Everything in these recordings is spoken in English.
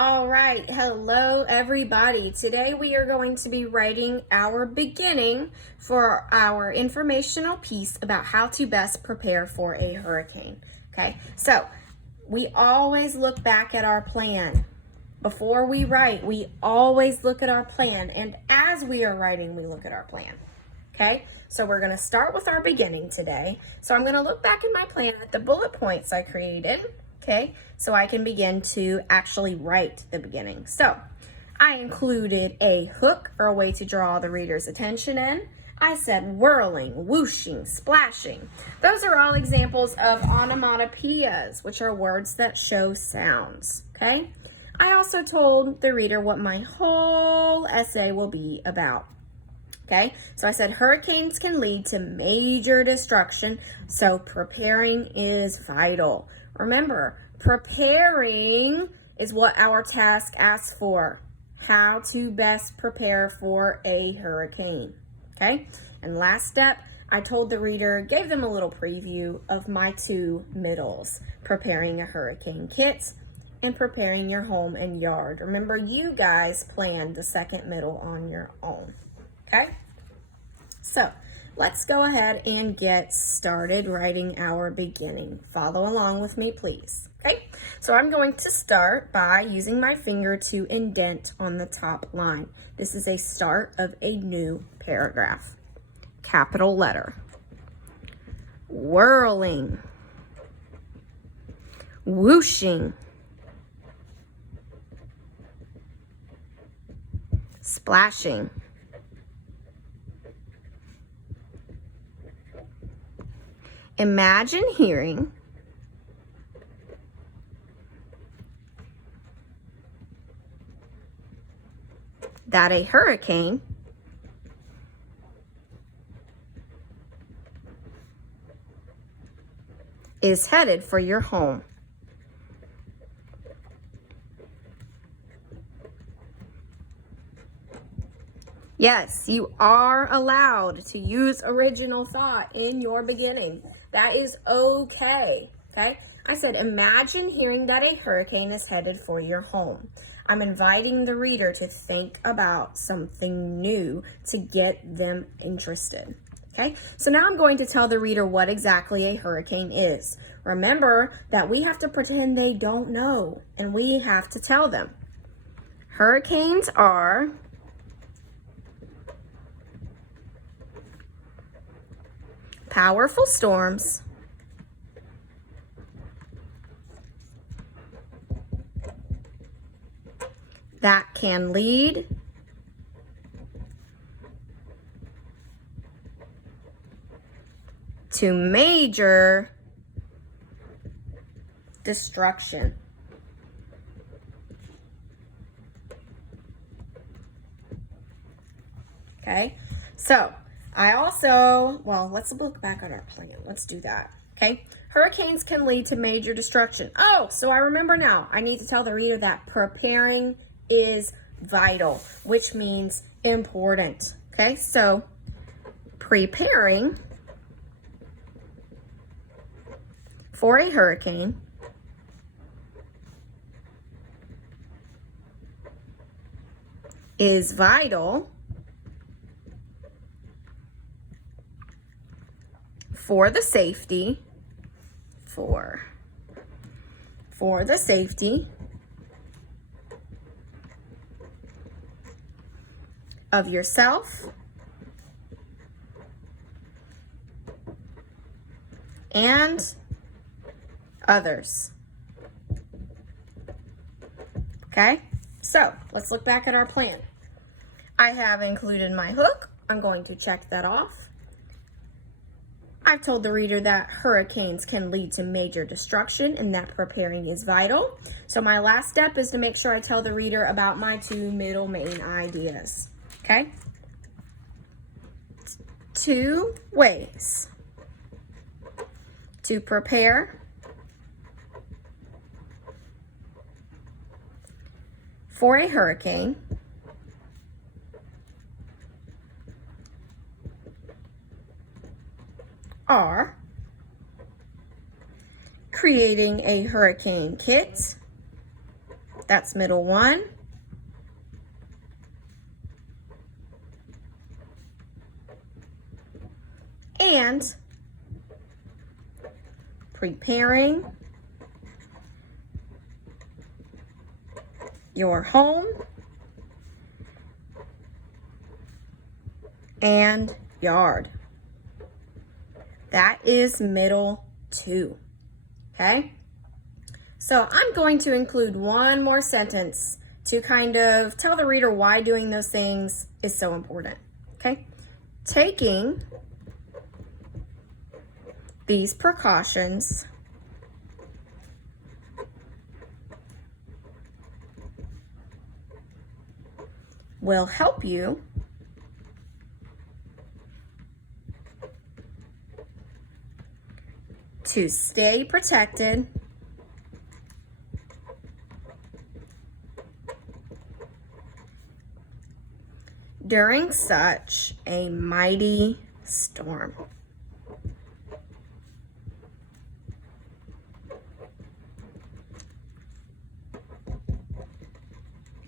All right, hello everybody. Today we are going to be writing our beginning for our informational piece about how to best prepare for a hurricane. Okay, so we always look back at our plan. Before we write, we always look at our plan, and as we are writing, we look at our plan. Okay, so we're going to start with our beginning today. So I'm going to look back at my plan at the bullet points I created. Okay, so I can begin to actually write the beginning. So I included a hook or a way to draw the reader's attention in. I said whirling, whooshing, splashing. Those are all examples of onomatopoeias, which are words that show sounds. Okay, I also told the reader what my whole essay will be about. Okay, so I said hurricanes can lead to major destruction, so preparing is vital. Remember, preparing is what our task asks for. How to best prepare for a hurricane. Okay, and last step, I told the reader, gave them a little preview of my two middles, preparing a hurricane kit and preparing your home and yard. Remember, you guys planned the second middle on your own. Okay, so let's go ahead and get started writing our beginning. Follow along with me, please. Okay, so I'm going to start by using my finger to indent on the top line. This is a start of a new paragraph. Capital letter. Whirling. Whooshing. Splashing. Imagine hearing that a hurricane is headed for your home. Yes, you are allowed to use original thought in your beginning. That is okay, okay? I said, imagine hearing that a hurricane is headed for your home. I'm inviting the reader to think about something new to get them interested, okay? So now I'm going to tell the reader what exactly a hurricane is. Remember that we have to pretend they don't know, and we have to tell them. Hurricanes are powerful storms that can lead to major destruction. Okay, so I also, well, let's look back at our plan. Let's do that, okay? Hurricanes can lead to major destruction. Oh, so I remember now. I need to tell the reader that preparing is vital, which means important, okay? So preparing for a hurricane is vital for the safety, for the safety of yourself and others. Okay, so let's look back at our plan. I have included my hook. I'm going to check that off. I've told the reader that hurricanes can lead to major destruction and that preparing is vital. So my last step is to make sure I tell the reader about my two middle main ideas. Okay? 2 ways to prepare for a hurricane are creating a hurricane kit That's middle 1. And preparing your home and yard. That is middle 2. Okay? So I'm going to include one more sentence to kind of tell the reader why doing those things is so important. Okay? Taking these precautions will help you to stay protected during such a mighty storm.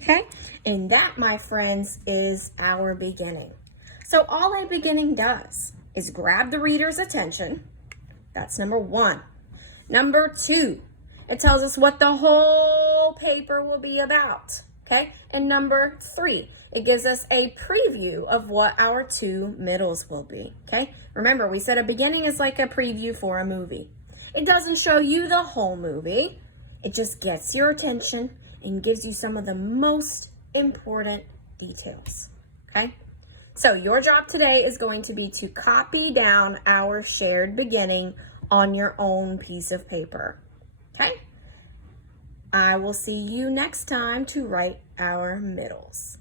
Okay, and that, my friends, is our beginning. So all a beginning does is grab the reader's attention. That's number 1. Number 2, it tells us what the whole paper will be about. Okay, and number 3, it gives us a preview of what our 2 middles will be. Okay, remember we said a beginning is like a preview for a movie. It doesn't show you the whole movie. It just gets your attention and gives you some of the most important details. Okay, so your job today is going to be to copy down our shared beginning on your own piece of paper. Okay, I will see you next time to write our middles.